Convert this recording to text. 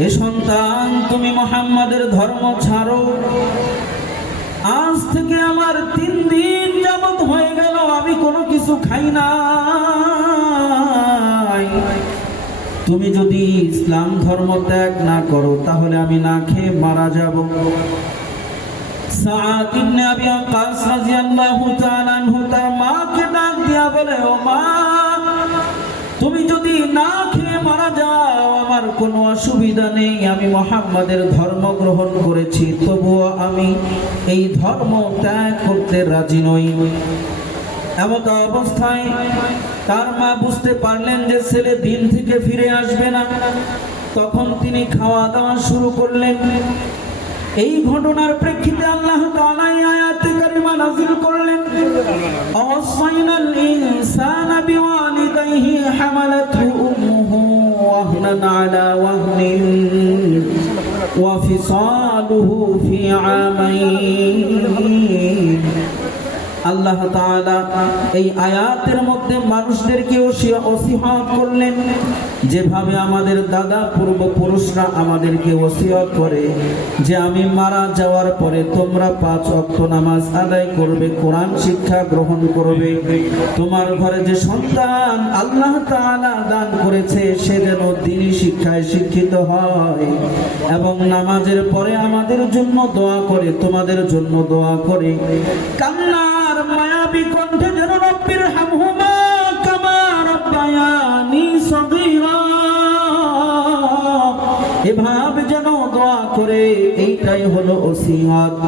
এ সন্তান, তুমি মুহাম্মাদের ধর্ম ছাড়ো। আজ থেকে আমার 3 দিন যাবত হয়ে গেল আমি কোনো কিছু খাই না। তুমি যদি ইসলাম ধর্ম ত্যাগ না করো তাহলে আমি না খেয়ে মারা যাব। সাআদ ইবনে আবি ওয়াক্কাস রাদিয়াল্লাহু তাআলা আনহু তার মাকে ডাক দিয়া বলে, ও মা, তুমি যদি না খেয়ে মারা যাও আমার কোনো অসুবিধা নেই, আমি মুহাম্মাদের ধর্ম গ্রহণ করেছি, তবুও আমি এই ধর্ম ত্যাগ করতে রাজি নই। এমত অবস্থায় তার মা বুঝতে পারলেন যে ছেলে দিন থেকে ফিরে আসবে না। তখন তিনি খাওয়া দাওয়া শুরু করলেন। এই ঘটনার প্রেক্ষিতে আল্লাহ তাআলা আয়াতে কারিমা নাযিল করলেন, আওয়াসাইনাল ইনসানা বিওয়ালিদাইহি হামালাতহু উম্মুহু ওয়াহনান আলা ওয়াহনিন ওয়া ফিসালুহু ফি আমাইন। আল্লাহ তাআলা এই আয়াতের মধ্যে মানুষদেরকে ওসিয়ত করলেন, যেভাবে আমাদের দাদা পূর্বপুরুষরা আমাদেরকে ওসিয়ত করে যে আমি মারা যাওয়ার পরে তোমরা 5 ওয়াক্ত নামাজ আদায় করবে, কোরআন শিক্ষা গ্রহণ করবে, তোমার ঘরে যে সন্তান আল্লাহ তাআলা দান করেছে সে যেন দ্বীনি শিক্ষায় শিক্ষিত হয় এবং নামাজের পরে আমাদের জন্য দোয়া করে, তোমাদের জন্য দোয়া করে। কান্না মায়াবী কণ্ঠে যেন রব্বির হামহুমা কামা রাব্বায়ানি সগীরা এভাবে যেন দোয়া করে, এইটাই হলো ওসিয়ত।